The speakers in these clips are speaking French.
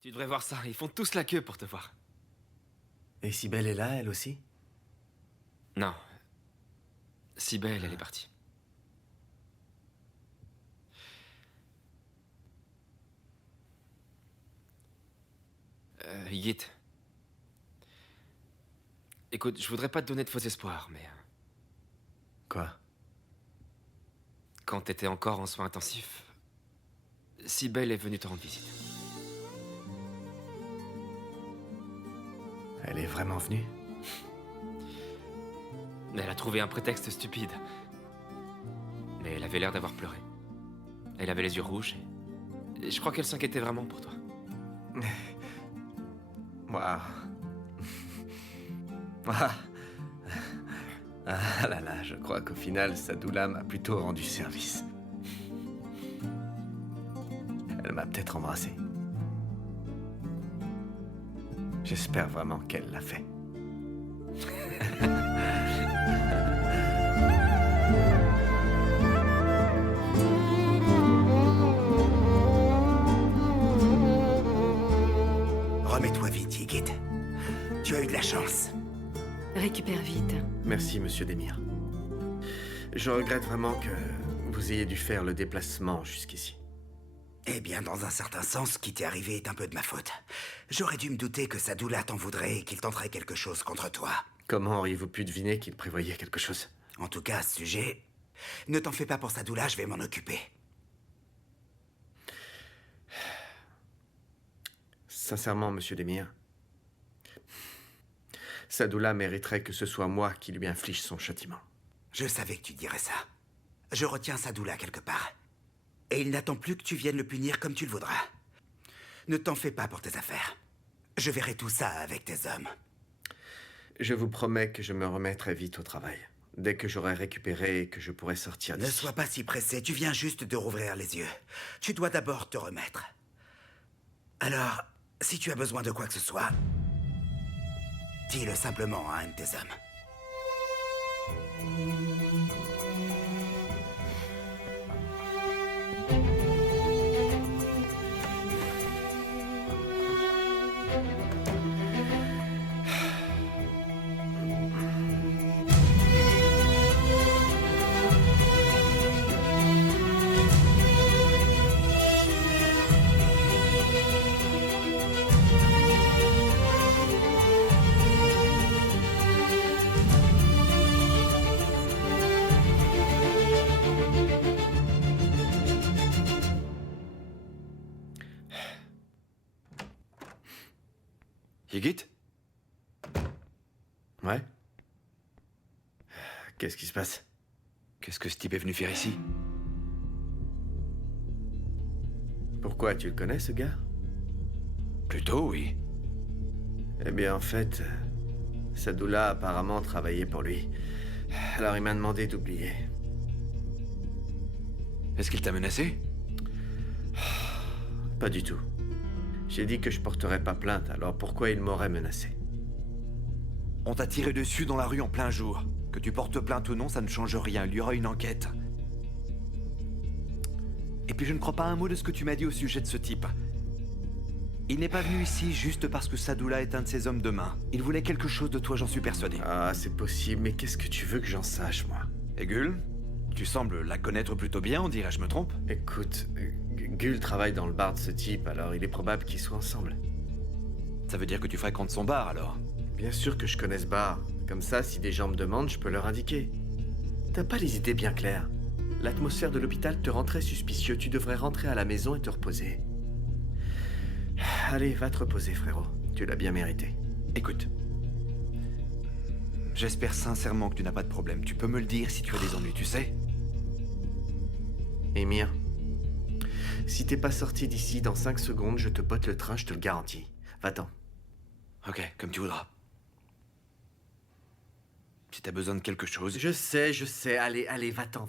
Tu devrais voir ça, ils font tous la queue pour te voir. Et Cybèle est là, elle aussi? Non. Cybèle, elle est partie. Yigit. Écoute, je voudrais pas te donner de faux espoirs, mais... Quoi? Quand t'étais encore en soins intensifs, Cybèle est venue te rendre visite. Elle est vraiment venue? Elle a trouvé un prétexte stupide. Mais elle avait l'air d'avoir pleuré. Elle avait les yeux rouges et je crois qu'elle s'inquiétait vraiment pour toi. Waouh. Ah. Ah là là, je crois qu'au final, Sadoula m'a plutôt rendu service. Elle m'a peut-être embrassé. J'espère vraiment qu'elle l'a fait. Remets-toi vite, Yigit. Tu as eu de la chance. Récupère vite. Merci, monsieur Demir. Je regrette vraiment que vous ayez dû faire le déplacement jusqu'ici. Eh bien, dans un certain sens, ce qui t'est arrivé est un peu de ma faute. J'aurais dû me douter que Sadoula t'en voudrait et qu'il tenterait quelque chose contre toi. Comment auriez-vous pu deviner qu'il prévoyait quelque chose? En tout cas, à ce sujet, ne t'en fais pas pour Sadoula, je vais m'en occuper. Sincèrement, monsieur Demir, Sadoula mériterait que ce soit moi qui lui inflige son châtiment. Je savais que tu dirais ça. Je retiens Sadoula quelque part. Et il n'attend plus que tu viennes le punir comme tu le voudras. Ne t'en fais pas pour tes affaires. Je verrai tout ça avec tes hommes. Je vous promets que je me remettrai vite au travail. Dès que j'aurai récupéré et que je pourrai sortir Ne d'ici. sois pas si pressé, tu viens juste de rouvrir les yeux. Tu dois d'abord te remettre. Alors, si tu as besoin de quoi que ce soit, dis-le simplement à un de tes hommes. Yigit? Ouais? Qu'est-ce qui se passe? Qu'est-ce que ce type est venu faire ici? Pourquoi, tu le connais, ce gars? Plutôt, oui. Eh bien, en fait, Sadoula apparemment travaillait pour lui. Alors il m'a demandé d'oublier. Est-ce qu'il t'a menacé? Pas du tout. J'ai dit que je porterais pas plainte, alors pourquoi il m'aurait menacé? On t'a tiré dessus dans la rue en plein jour. Que tu portes plainte ou non, ça ne change rien. Il y aura une enquête. Et puis je ne crois pas un mot de ce que tu m'as dit au sujet de ce type. Il n'est pas venu ici juste parce que Sadoula est un de ses hommes de main. Il voulait quelque chose de toi, j'en suis persuadé. Ah, c'est possible, mais qu'est-ce que tu veux que j'en sache, moi? Et Gul, tu sembles la connaître plutôt bien, on dirait, je me trompe? Écoute, Gul travaille dans le bar de ce type, alors il est probable qu'ils soient ensemble. Ça veut dire que tu fréquentes son bar, alors? Bien sûr que je connais ce bar. Comme ça, si des gens me demandent, je peux leur indiquer. T'as pas les idées bien claires. L'atmosphère de l'hôpital te rend très suspicieux. Tu devrais rentrer à la maison et te reposer. Allez, va te reposer, frérot. Tu l'as bien mérité. Écoute. J'espère sincèrement que tu n'as pas de problème. Tu peux me le dire si tu as des ennuis, tu sais? Émir, si t'es pas sorti d'ici dans 5 secondes, je te botte le train, je te le garantis. Va-t'en. Ok, comme tu voudras. Si t'as besoin de quelque chose... Je sais. Allez, va-t'en.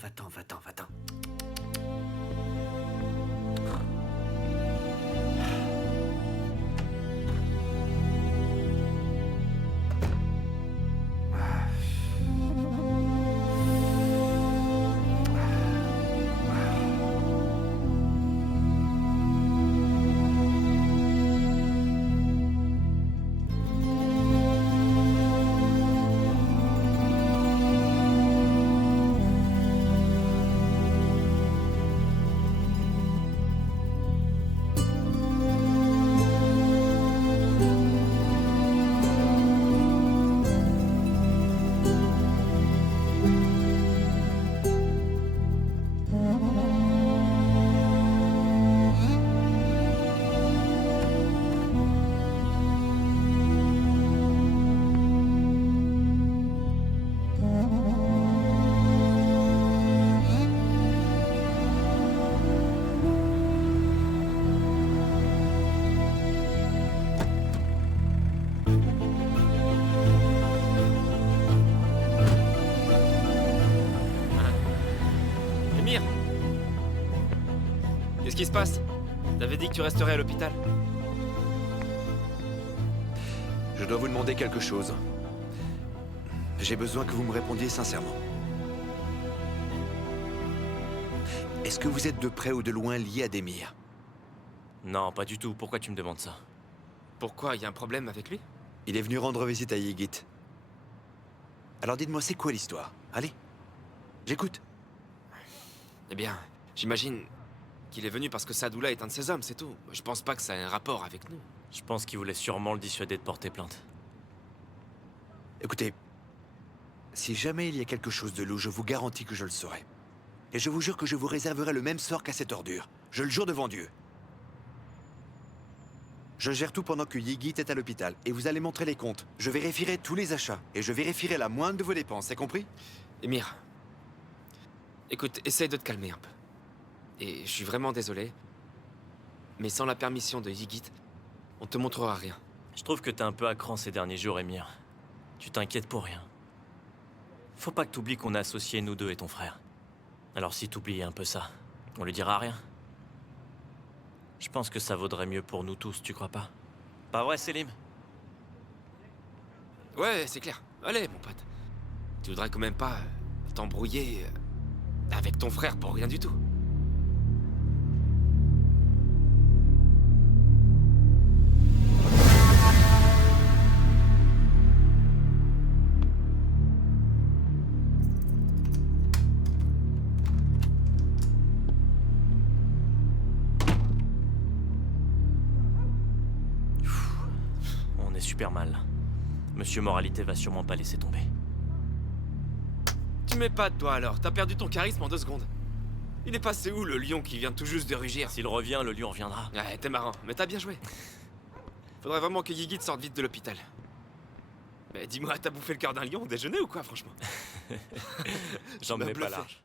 qui se passe? T'avais dit que tu resterais à l'hôpital. Je dois vous demander quelque chose. J'ai besoin que vous me répondiez sincèrement. Est-ce que vous êtes de près ou de loin lié à Demir? Non, pas du tout. Pourquoi tu me demandes ça? Pourquoi? Y a un problème avec lui? Il est venu rendre visite à Ygit. Alors dites-moi, c'est quoi l'histoire? Allez, j'écoute. Eh bien, j'imagine qu'il est venu parce que Sadoula est un de ses hommes, c'est tout. Je pense pas que ça ait un rapport avec nous. Je pense qu'il voulait sûrement le dissuader de porter plainte. Écoutez, si jamais il y a quelque chose de louche, je vous garantis que je le saurai. Et je vous jure que je vous réserverai le même sort qu'à cette ordure. Je le jure devant Dieu. Je gère tout pendant que Ygit est à l'hôpital. Et vous allez montrer les comptes. Je vérifierai tous les achats. Et je vérifierai la moindre de vos dépenses, c'est compris? Émir, écoute, essaye de te calmer un peu. Et je suis vraiment désolé, mais sans la permission de Ygit, on te montrera rien. Je trouve que t'es un peu à cran ces derniers jours, Émir. Tu t'inquiètes pour rien. Faut pas que t'oublies qu'on a associé nous deux et ton frère. Alors si t'oublies un peu ça, on lui dira rien. Je pense que ça vaudrait mieux pour nous tous, tu crois pas? Pas vrai, Selim? Ouais, c'est clair. Allez, mon pote. Tu voudrais quand même pas t'embrouiller avec ton frère pour rien du tout. On est super mal. Monsieur Moralité va sûrement pas laisser tomber. Tu mets pas de toi alors, t'as perdu ton charisme en 2 secondes. Il est passé où le lion qui vient tout juste de rugir? S'il revient, le lion reviendra. Ouais, t'es marrant, mais t'as bien joué. Faudrait vraiment que Ygit sorte vite de l'hôpital. Mais dis-moi, t'as bouffé le cœur d'un lion au déjeuner ou quoi, franchement? J'en me mets pas bluffais. large.